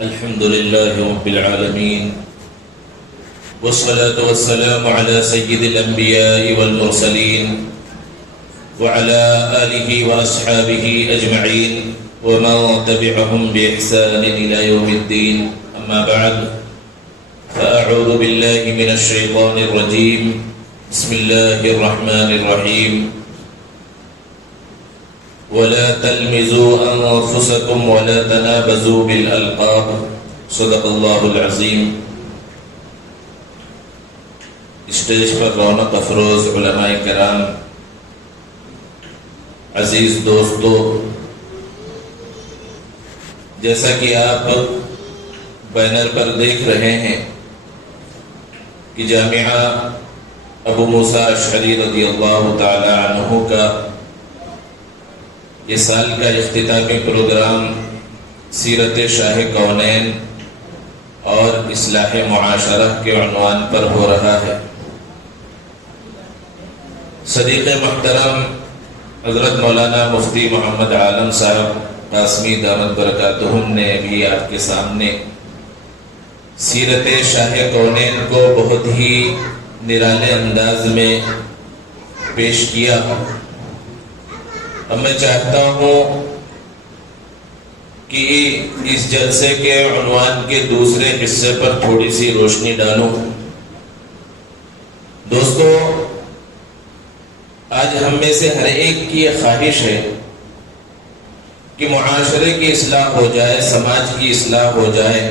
الحمد لله رب العالمين والصلاة والسلام على سيد الأنبياء والمرسلين وعلى آله وأصحابه أجمعين ومن تبعهم بإحسان إلى يوم الدين. أما بعد، فأعوذ بالله من الشيطان الرجيم. بسم الله الرحمن الرحيم. ولا تلمزوا أنفسكم ولا تنابزوا بالألقاب. صدق اللہ العظیم. اسٹیج پر رونق افروز علماء کرام، عزیز دوستو، جیسا کہ آپ بینر پر دیکھ رہے ہیں کہ جامعہ ابو موسیٰ اشعری رضی اللہ تعالی عنہ کا یہ سال کا اختتامی پروگرام سیرت شاہ کونین اور اصلاح معاشرہ کے عنوان پر ہو رہا ہے. صدیق محترم حضرت مولانا مفتی محمد عالم صاحب قاسمی دامت برکاتہم نے بھی آپ کے سامنے سیرت شاہ کونین کو بہت ہی نرالے انداز میں پیش کیا. اب میں چاہتا ہوں کہ اس جلسے کے عنوان کے دوسرے حصے پر تھوڑی سی روشنی ڈالوں. دوستو، آج ہم میں سے ہر ایک کی یہ خواہش ہے کہ معاشرے کی اصلاح ہو جائے، سماج کی اصلاح ہو جائے.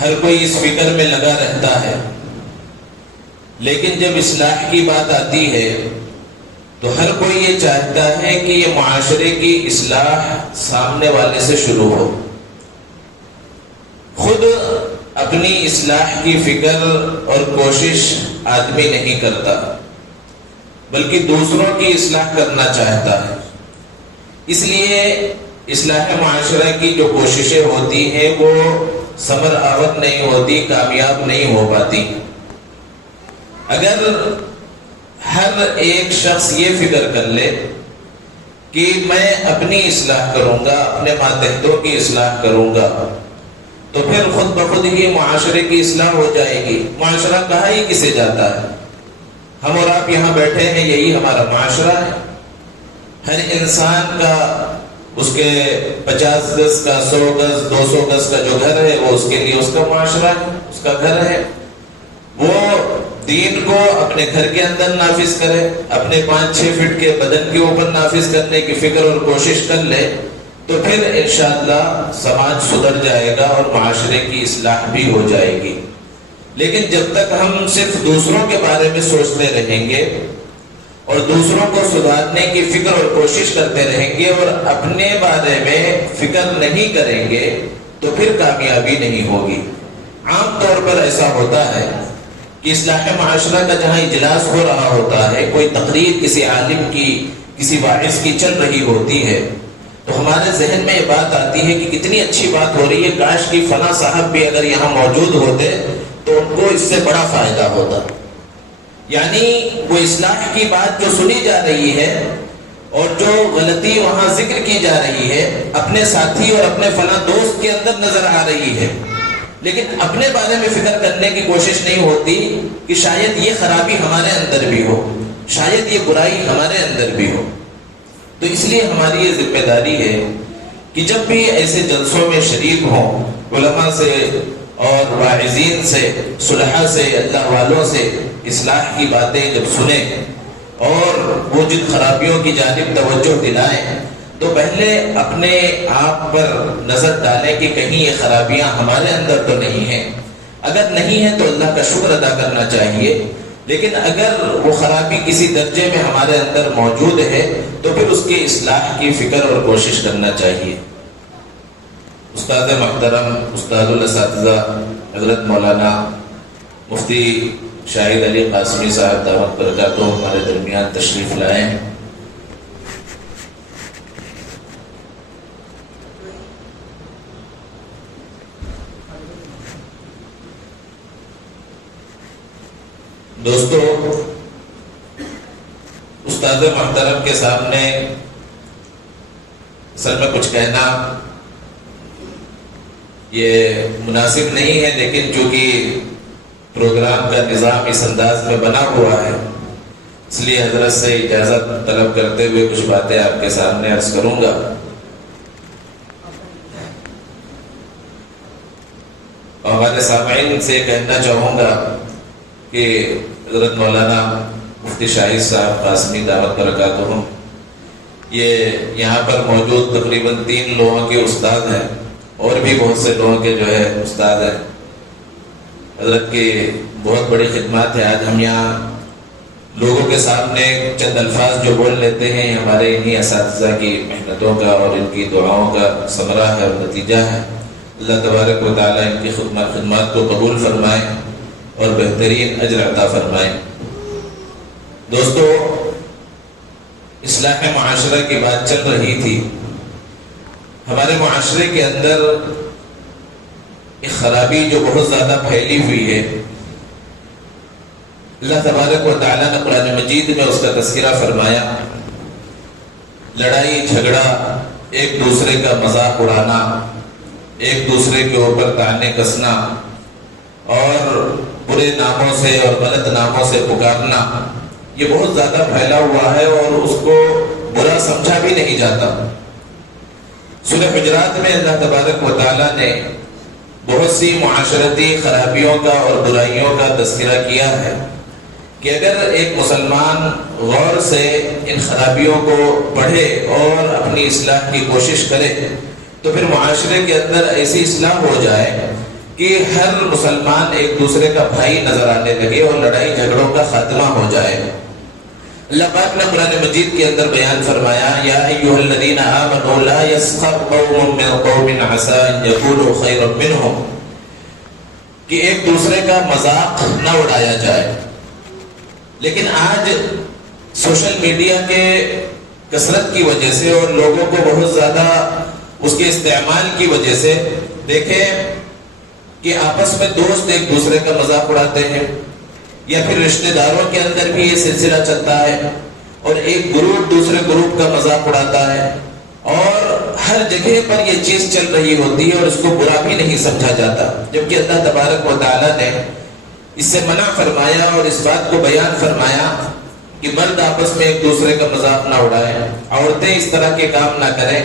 ہر کوئی اس فکر میں لگا رہتا ہے، لیکن جب اصلاح کی بات آتی ہے تو ہر کوئی یہ چاہتا ہے کہ یہ معاشرے کی اصلاح سامنے والے سے شروع ہو. خود اپنی اصلاح کی فکر اور کوشش آدمی نہیں کرتا، بلکہ دوسروں کی اصلاح کرنا چاہتا ہے. اس لیے اصلاح معاشرہ کی جو کوششیں ہوتی ہیں وہ ثمر آور نہیں ہوتی، کامیاب نہیں ہو پاتی. اگر ہر ایک شخص یہ فکر کر لے کہ میں اپنی اصلاح کروں گا، اپنے ماتحتوں کی اصلاح کروں گا، تو پھر خود بخود ہی معاشرے کی اصلاح ہو جائے گی. معاشرہ کہاں ہی کسے جاتا ہے؟ ہم اور آپ یہاں بیٹھے ہیں، یہی ہمارا معاشرہ ہے. ہر انسان کا اس کے 50 گز کا، 100 گز، 200 گز کا جو گھر ہے وہ اس کے لیے اس کا معاشرہ ہے، اس کا گھر ہے. وہ دین کو اپنے گھر کے اندر نافذ کرے، اپنے 5-6 فٹ کے بدن کے اوپر نافذ کرنے کی فکر اور کوشش کر لے، تو پھر انشاءاللہ سماج سدھر جائے گا اور معاشرے کی اصلاح بھی ہو جائے گی. لیکن جب تک ہم صرف دوسروں کے بارے میں سوچتے رہیں گے اور دوسروں کو سدھارنے کی فکر اور کوشش کرتے رہیں گے اور اپنے بارے میں فکر نہیں کریں گے تو پھر کامیابی نہیں ہوگی. عام طور پر ایسا ہوتا ہے کہ اصلاح معاشرہ کا جہاں اجلاس ہو رہا ہوتا ہے، کوئی تقریر کسی عالم کی، کسی واعظ کی چل رہی ہوتی ہے، تو ہمارے ذہن میں یہ بات آتی ہے کہ کتنی اچھی بات ہو رہی ہے، کاش کہ فلاں صاحب بھی اگر یہاں موجود ہوتے تو ان کو اس سے بڑا فائدہ ہوتا. یعنی وہ اصلاح کی بات جو سنی جا رہی ہے اور جو غلطی وہاں ذکر کی جا رہی ہے اپنے ساتھی اور اپنے فلاں دوست کے اندر نظر آ رہی ہے، لیکن اپنے بارے میں فکر کرنے کی کوشش نہیں ہوتی کہ شاید یہ خرابی ہمارے اندر بھی ہو، شاید یہ برائی ہمارے اندر بھی ہو. تو اس لیے ہماری یہ ذمہ داری ہے کہ جب بھی ایسے جلسوں میں شریک ہوں، علماء سے اور واعظین سے، صلحاء سے، اللہ والوں سے اصلاح کی باتیں جب سنیں اور وہ جن خرابیوں کی جانب توجہ دلائیں، تو پہلے اپنے آپ پر نظر ڈالیں کہ کہیں یہ خرابیاں ہمارے اندر تو نہیں ہیں. اگر نہیں ہے تو اللہ کا شکر ادا کرنا چاہیے، لیکن اگر وہ خرابی کسی درجے میں ہمارے اندر موجود ہے تو پھر اس کی اصلاح کی فکر اور کوشش کرنا چاہیے. استاد محترم، استاد الاساتذہ حضرت مولانا مفتی شاہد علی قاسمی صاحب دعوت برکاتہ ہمارے درمیان تشریف لائے ہیں. دوستو، استاد محترم کے سامنے اصل میں کچھ کہنا یہ مناسب نہیں ہے، لیکن چونکہ پروگرام کا نظام اس انداز میں بنا ہوا ہے، اس لیے حضرت سے اجازت طلب کرتے ہوئے کچھ باتیں آپ کے سامنے عرض کروں گا۔ اور ہمارے سامعین سے کہنا چاہوں گا کہ حضرت مولانا مفتی شاہد صاحب قاسمی دعوت برکاتہ، یہ یہاں پر موجود تقریباً 3 لوگوں کے استاد ہیں، اور بھی بہت سے لوگوں کے جو ہے استاد ہیں۔ حضرت کی بہت بڑی خدمات ہے۔ آج ہم یہاں لوگوں کے سامنے چند الفاظ جو بول لیتے ہیں، ہمارے انہی اساتذہ کی محنتوں کا اور ان کی دعاؤں کا ثمرہ ہے اور نتیجہ ہے۔ اللہ تبارک و تعالیٰ ان کی خدمات کو قبول فرمائے اور بہترین اجر عطا فرمائے۔ دوستو، اصلاح معاشرہ کی بات چل رہی تھی۔ ہمارے معاشرے کے اندر ایک خرابی جو بہت زیادہ پھیلی ہوئی ہے، اللہ تبارک و تعالیٰ نے قرآن مجید میں اس کا تذکرہ فرمایا۔ لڑائی جھگڑا، ایک دوسرے کا مذاق اڑانا، ایک دوسرے کے اوپر طعنے کسنا اور برے ناموں سے اور غلط ناموں سے پکارنا، یہ بہت زیادہ پھیلا ہوا ہے اور اس کو برا سمجھا بھی نہیں جاتا۔ سورہ حجرات میں اللہ تبارک و تعالیٰ نے بہت سی معاشرتی خرابیوں کا اور برائیوں کا تذکرہ کیا ہے کہ اگر ایک مسلمان غور سے ان خرابیوں کو پڑھے اور اپنی اصلاح کی کوشش کرے تو پھر معاشرے کے اندر ایسی اصلاح ہو جائے کہ ہر مسلمان ایک دوسرے کا بھائی نظر آنے لگے اور لڑائی جھگڑوں کا خاتمہ ہو جائے۔ اللہ پاک نے قرآن مجید کے اندر بیان فرمایا، یا ایھا الذین آمنوا لا یسخر قوم من قوم عسى ان یکونوا خیرا منہم، کہ ایک دوسرے کا مذاق نہ اڑایا جائے۔ لیکن آج سوشل میڈیا کے کثرت کی وجہ سے اور لوگوں کو بہت زیادہ اس کے استعمال کی وجہ سے دیکھیں کہ آپس میں دوست ایک دوسرے کا مذاق اڑاتے ہیں، یا پھر رشتہ داروں کے اندر بھی یہ سلسلہ چلتا ہے اور ایک گروپ دوسرے گروپ کا مذاق اڑاتا ہے، اور ہر جگہ پر یہ چیز چل رہی ہوتی ہے اور اس کو برا بھی نہیں سمجھا جاتا، جبکہ اللہ تبارک و تعالیٰ نے اس سے منع فرمایا اور اس بات کو بیان فرمایا کہ مرد آپس میں ایک دوسرے کا مذاق نہ اڑائیں، عورتیں اس طرح کے کام نہ کریں،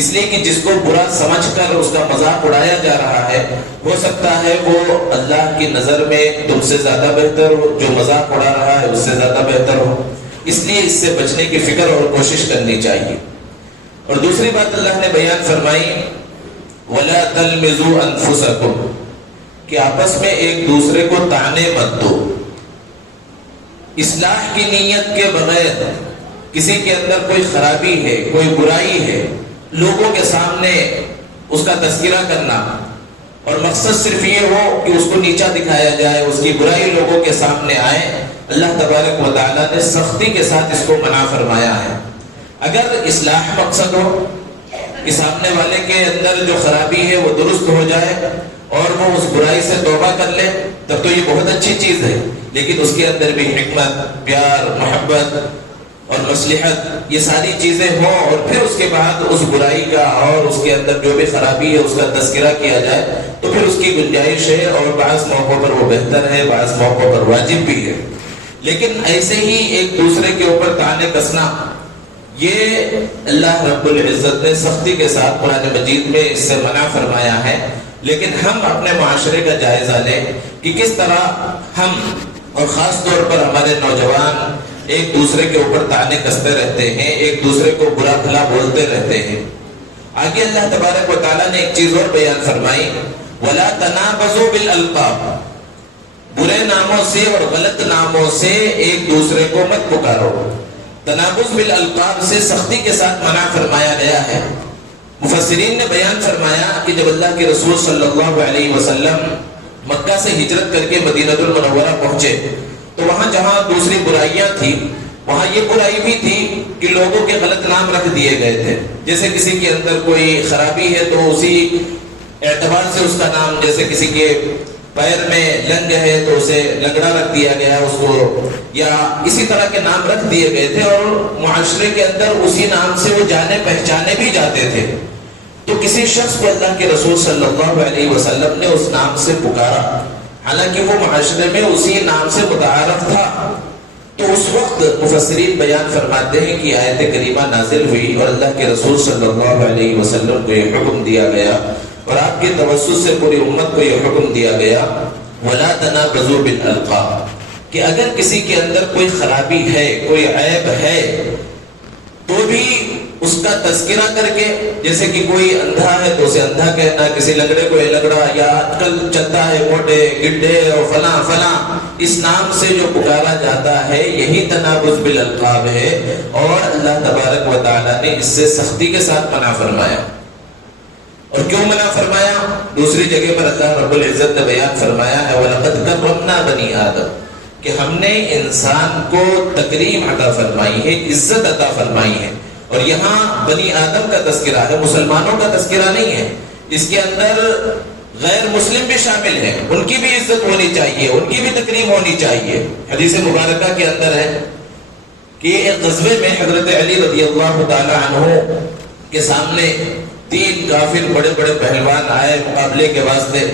اس لیے کہ جس کو برا سمجھ کر اس کا مذاق اڑایا جا رہا ہے، ہو سکتا ہے وہ اللہ کی نظر میں تم سے زیادہ بہتر ہو، جو مذاق اڑا رہا ہے اس سے زیادہ بہتر ہو، اس لیے اس سے بچنے کی فکر اور کوشش کرنی چاہیے۔ اور دوسری بات اللہ نے بیان فرمائی، وَلَا تَلْمِزُوا أَنفُسَكُمْ، کہ آپس میں ایک دوسرے کو طعنے مت دو۔ اصلاح کی نیت کے بغیر کسی کے اندر کوئی خرابی ہے، کوئی برائی ہے، لوگوں کے سامنے اس کا تذکرہ کرنا اور مقصد صرف یہ ہو کہ اس کو نیچا دکھایا جائے، اس کی برائی لوگوں کے سامنے آئے، اللہ تبارک و تعالیٰ نے سختی کے ساتھ اس کو منع فرمایا ہے۔ اگر اصلاح مقصد ہو کہ سامنے والے کے اندر جو خرابی ہے وہ درست ہو جائے اور وہ اس برائی سے توبہ کر لے، تب تو یہ بہت اچھی چیز ہے، لیکن اس کے اندر بھی حکمت، پیار، محبت اور مصلحت، یہ ساری چیزیں ہوں، اور پھر اس کے بعد اس برائی کا اور اس کے اندر جو بھی خرابی ہے اس کا تذکرہ کیا جائے تو پھر اس کی گنجائش ہے، اور بعض موقعوں پر وہ بہتر ہے، بعض موقعوں پر واجب بھی ہے۔ لیکن ایسے ہی ایک دوسرے کے اوپر طعنے کسنا، یہ اللہ رب العزت نے سختی کے ساتھ قرآن مجید میں اس سے منع فرمایا ہے۔ لیکن ہم اپنے معاشرے کا جائزہ لیں کہ کس طرح ہم، اور خاص طور پر ہمارے نوجوان، ایک دوسرے کے اوپر طعنے کستے رہتے ہیں، ایک دوسرے کو برا بھلا بولتے رہتے ہیں۔ آگے اللہ تبارک و تعالیٰ نے ایک چیز اور بیان فرمائی، وَلَا تَنَابَزُوا بِالْأَلْقَابِ، برے ناموں سے اور غلط ناموں سے ایک دوسرے کو مت پکارو۔ تنابز بالالقاب سے سختی کے ساتھ منع فرمایا گیا ہے۔ مفسرین نے بیان فرمایا کہ جب اللہ کے رسول صلی اللہ علیہ وسلم مکہ سے ہجرت کر کے مدینہ المنورہ پہنچے تو وہاں جہاں دوسری برائیاں تھی وہاں یہ برائی بھی تھی کہ لوگوں کے غلط نام رکھ دیے گئے تھے۔ جیسے کسی کے اندر کوئی خرابی ہے تو اسی اعتبار سے اس کا نام، جیسے کسی کے پیر میں لنگ ہے تو اسے لنگڑا رکھ دیا گیا اس کو، یا اسی طرح کے نام رکھ دیے گئے تھے، اور معاشرے کے اندر اسی نام سے وہ جانے پہچانے بھی جاتے تھے۔ تو کسی شخص کو اللہ کے رسول صلی اللہ علیہ وسلم نے اس نام سے پکارا، حالانکہ وہ معاشرے میں اسی نام سے متعارف تھا، تو اس وقت مفسرین بیان فرماتے ہیں کہ آیت کریمہ نازل ہوئی اور اللہ کے رسول صلی اللہ علیہ وسلم کو یہ حکم دیا گیا اور آپ کے توسط سے پوری امت کو یہ حکم دیا گیا وَلَا تَنَابَزُوا بِالْأَلْقَابِ، کہ اگر کسی کے اندر کوئی خرابی ہے، کوئی عیب ہے، تو بھی اس کا تذکرہ کر کے، جیسے کہ کوئی اندھا ہے تو اسے اندھا کہنا، کسی لنگڑے کو لنگڑا، یا آج کل چلتا ہے موٹے گڈھے اور فلاں فلاں، اس نام سے جو پکارا جاتا ہے یہی تنابز بالالقاب ہے، اور اللہ تبارک و تعالیٰ نے اس سے سختی کے ساتھ منع فرمایا۔ اور کیوں منع فرمایا؟ دوسری جگہ پر اللہ رب العزت نے بیان فرمایا ہے وَلَقَدْ كَرَّمْنَا بَنِي آدَمَ، کہ ہم نے انسان کو تکریم عطا فرمائی ہے، عزت عطا فرمائی ہے۔ اور یہاں بنی آدم کا تذکرہ ہے، مسلمانوں کا تذکرہ نہیں ہے، اس کے اندر غیر مسلم بھی شامل ہیں، ان کی بھی عزت ہونی چاہیے، ان کی بھی تکریم ہونی چاہیے۔ حدیث مبارکہ کے اندر ہے کہ ایک غزوے میں حضرت علی رضی اللہ تعالی عنہ کے سامنے 3 کافر بڑے بڑے پہلوان آئے مقابلے کے واسطے،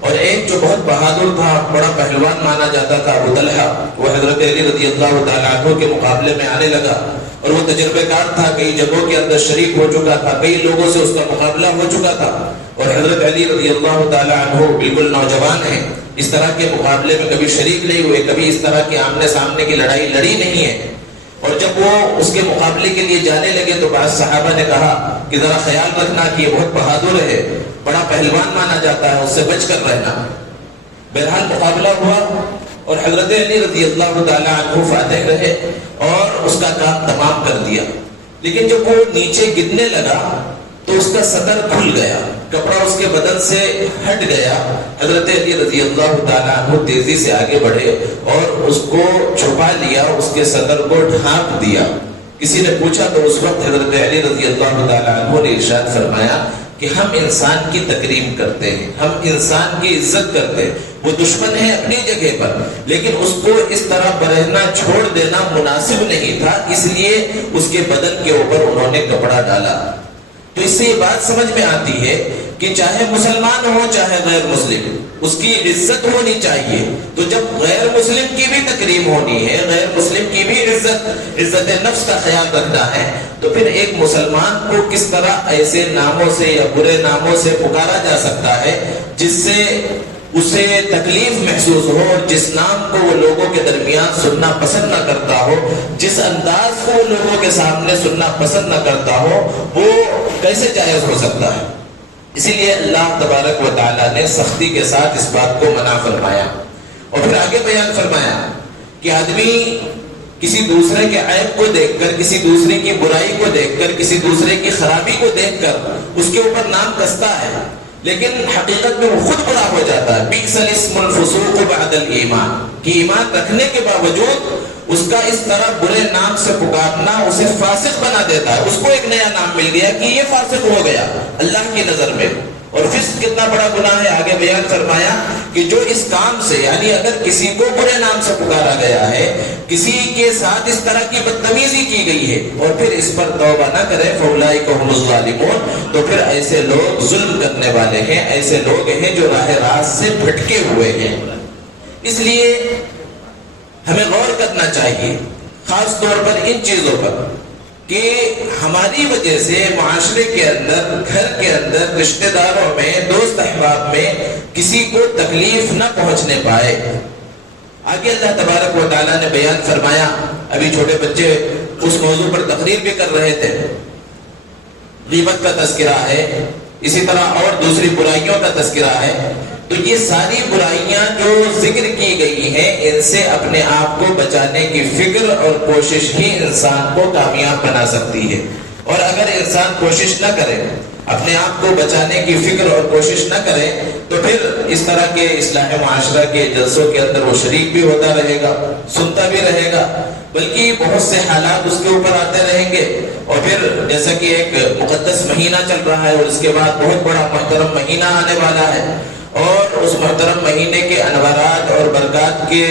اور ایک جو بہت بہادر تھا، بڑا پہلوان مانا جاتا تھا، ابو طلحہ، وہ حضرت علی رضی اللہ تعالی عنہ کے مقابلے میں آنے لگا، اور وہ تجربے کار تھا، کئی جگہوں کے اندر شریک ہو چکا تھا، کئی لوگوں سے اس کا مقابلہ ہو چکا تھا، اور حضرت علی رضی اللہ تعالی عنہ بالکل نوجوان ہیں، اس طرح کے مقابلے میں کبھی شریک نہیں ہوئے، کبھی اس طرح کے آمنے سامنے کی لڑائی لڑی نہیں ہے۔ اور جب وہ اس کے مقابلے کے لیے جانے لگے تو بعض صحابہ نے کہا کہ ذرا خیال رکھنا کہ یہ بہت بہادر ہے، بڑا پہلوان مانا جاتا ہے، اس سے بچ کر رہنا۔ بہرحال مقابلہ ہوا اور حضرت علی رضی اللہ تعالی عنہ فاتح رہے اور اس کا کام تمام کر دیا، لیکن جب وہ نیچے گرنے لگا تو اس کا صدر کھل گیا، کپڑا اس کے بدن سے ہٹ گیا۔ حضرت علی رضی اللہ تعالیٰ عنہ تیزی سے آگے بڑھے اور اس کو چھپا لیا، اس کے صدر کو ڈھانپ دیا۔ کسی نے پوچھا تو اس وقت حضرت علی رضی اللہ تعالیٰ عنہ نے ارشاد فرمایا کہ ہم انسان کی تکریم کرتے ہیں، ہم انسان کی عزت کرتے ہیں، وہ دشمن ہے اپنی جگہ پر، لیکن اس کو اس طرح برہنہ چھوڑ دینا مناسب نہیں تھا، اس لیے اس کے بدن کے اوپر انہوں نے کپڑا ڈالا۔ تو اس سے یہ بات سمجھ میں آتی ہے کہ چاہے مسلمان ہو چاہے غیر مسلم، اس کی عزت ہونی چاہیے۔ تو جب غیر مسلم کی بھی تکریم ہونی ہے، غیر مسلم کی بھی عزت نفس کا خیال رکھنا ہے، تو پھر ایک مسلمان کو کس طرح ایسے ناموں سے یا برے ناموں سے پکارا جا سکتا ہے جس سے اسے تکلیف محسوس ہو، اور جس نام کو وہ لوگوں کے درمیان سننا پسند نہ کرتا ہو، جس انداز کو وہ لوگوں کے سامنے سننا پسند نہ کرتا ہو، وہ کیسے جائز ہو سکتا ہے؟ اسی لیے اللہ تبارک و تعالیٰ نے سختی کے ساتھ اس بات کو منع فرمایا، اور پھر آگے بیان فرمایا کہ آدمی کسی دوسرے کے عیب کو دیکھ کر، کسی دوسرے کی برائی کو دیکھ کر، کسی دوسرے کی خرابی کو دیکھ کر اس کے اوپر نام کستا ہے، لیکن حقیقت میں وہ خود برا ہو جاتا ہے۔ بئس الاسم الفسوق بعد الایمان، کہ ایمان رکھنے کے باوجود اس کا اس طرح برے نام سے پکارنا اسے فاسق بنا دیتا ہے، اس کو ایک نیا نام مل گیا کہ یہ فاسق ہو گیا اللہ کی نظر میں۔ اور فسق کتنا بڑا گناہ ہے، آگے بیان فرمایا کہ جو اس کام سے، یعنی اگر کسی کو برے نام سے پکارا گیا ہے، کسی کے ساتھ اس طرح کی بدتمیزی کی گئی ہے اور پھر اس پر توبہ نہ کرے فَأُولَٰئِكَ هُمُ الظَّالِمُونَ، تو پھر ایسے لوگ ظلم کرنے والے ہیں، ایسے لوگ ہیں جو راہ راست سے بھٹکے ہوئے ہیں۔ اس لیے ہمیں غور کرنا چاہیے خاص طور پر ان چیزوں پر کہ ہماری وجہ سے معاشرے کے اندر، گھر کے اندر، رشتہ داروں میں، دوست احباب میں کسی کو تکلیف نہ پہنچنے پائے۔ آگے اللہ تبارک و تعالیٰ نے بیان فرمایا، ابھی چھوٹے بچے اس موضوع پر تقریر بھی کر رہے تھے، غیبت کا تذکرہ ہے، اسی طرح اور دوسری برائیوں کا تذکرہ ہے۔ تو یہ ساری برائیاں جو ذکر کی گئی ہیں، ان سے اپنے آپ کو بچانے کی فکر اور کوشش ہی انسان کو کامیاب بنا سکتی ہے۔ اور اگر انسان کوشش نہ کرے، اپنے آپ کو بچانے کی فکر اور کوشش نہ کرے، تو پھر اس طرح کے اصلاح معاشرہ کے جلسوں کے اندر وہ شریک بھی ہوتا رہے گا، سنتا بھی رہے گا، بلکہ بہت سے حالات اس کے اوپر آتے رہیں گے۔ اور پھر جیسا کہ ایک مقدس مہینہ چل رہا ہے اور اس کے بعد بہت بڑا محترم مہینہ آنے والا ہے، اور اس محترم مہینے کے انوارات اور برکات کے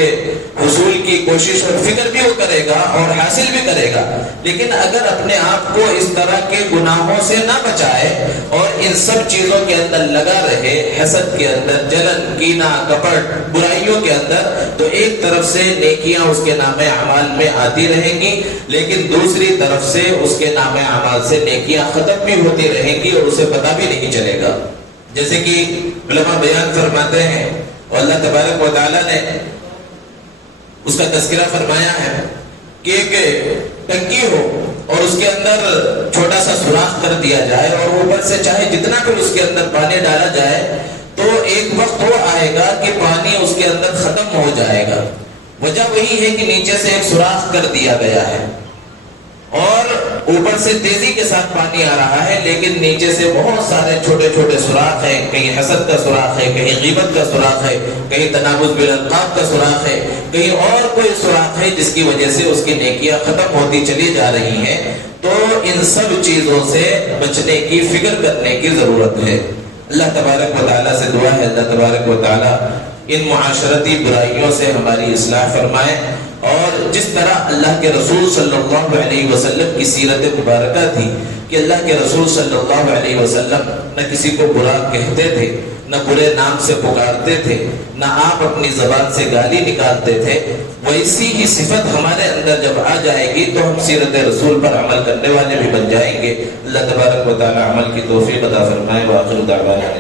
حصول کی کوشش اور فکر بھی وہ کرے گا اور حاصل بھی کرے گا، لیکن اگر اپنے آپ کو اس طرح کے گناہوں سے نہ بچائے اور ان سب چیزوں کے اندر لگا رہے، حسد کے اندر، جلن، کینہ، کپٹ، برائیوں کے اندر، تو ایک طرف سے نیکیاں اس کے نام اعمال میں آتی رہیں گی، لیکن دوسری طرف سے اس کے نام اعمال سے نیکیاں ختم بھی ہوتی رہیں گی اور اسے پتہ بھی نہیں چلے گا۔ جیسے کہ علماء بیان فرماتے ہیں اور اللہ تبارک و تعالیٰ نے اس کا تذکرہ فرمایا ہے کہ ایک ٹنکی ہو اور اس کے اندر چھوٹا سا سوراخ کر دیا جائے اور اوپر سے چاہے جتنا بھی اس کے اندر پانی ڈالا جائے تو ایک وقت وہ آئے گا کہ پانی اس کے اندر ختم ہو جائے گا۔ وجہ وہی ہے کہ نیچے سے ایک سوراخ کر دیا گیا ہے اور اوپر سے تیزی کے ساتھ پانی آ رہا ہے، لیکن نیچے سے بہت سارے چھوٹے چھوٹے سوراخ ہیں، کہیں حسد کا سوراخ ہے، کہیں غیبت کا سوراخ ہے، کہیں تنابز بالالقاب کا سوراخ ہے، کہیں اور کوئی سوراخ ہے جس کی وجہ سے اس کی نیکیاں ختم ہوتی چلی جا رہی ہیں۔ تو ان سب چیزوں سے بچنے کی، فکر کرنے کی ضرورت ہے۔ اللہ تبارک و تعالیٰ سے دعا ہے اللہ تبارک و تعالیٰ ان معاشرتی برائیوں سے ہماری اصلاح فرمائے، اور جس طرح اللہ کے رسول صلی اللہ علیہ وسلم کی سیرت مبارکہ تھی کہ اللہ کے رسول صلی اللہ علیہ وسلم نہ کسی کو برا کہتے تھے، نہ برے نام سے پکارتے تھے، نہ آپ اپنی زبان سے گالی نکالتے تھے، ویسی ہی صفت ہمارے اندر جب آ جائے گی تو ہم سیرت رسول پر عمل کرنے والے بھی بن جائیں گے۔ اللہ تبارک و تعالی عمل کی توفیق عطا فرمائے۔ وآخر دعوانا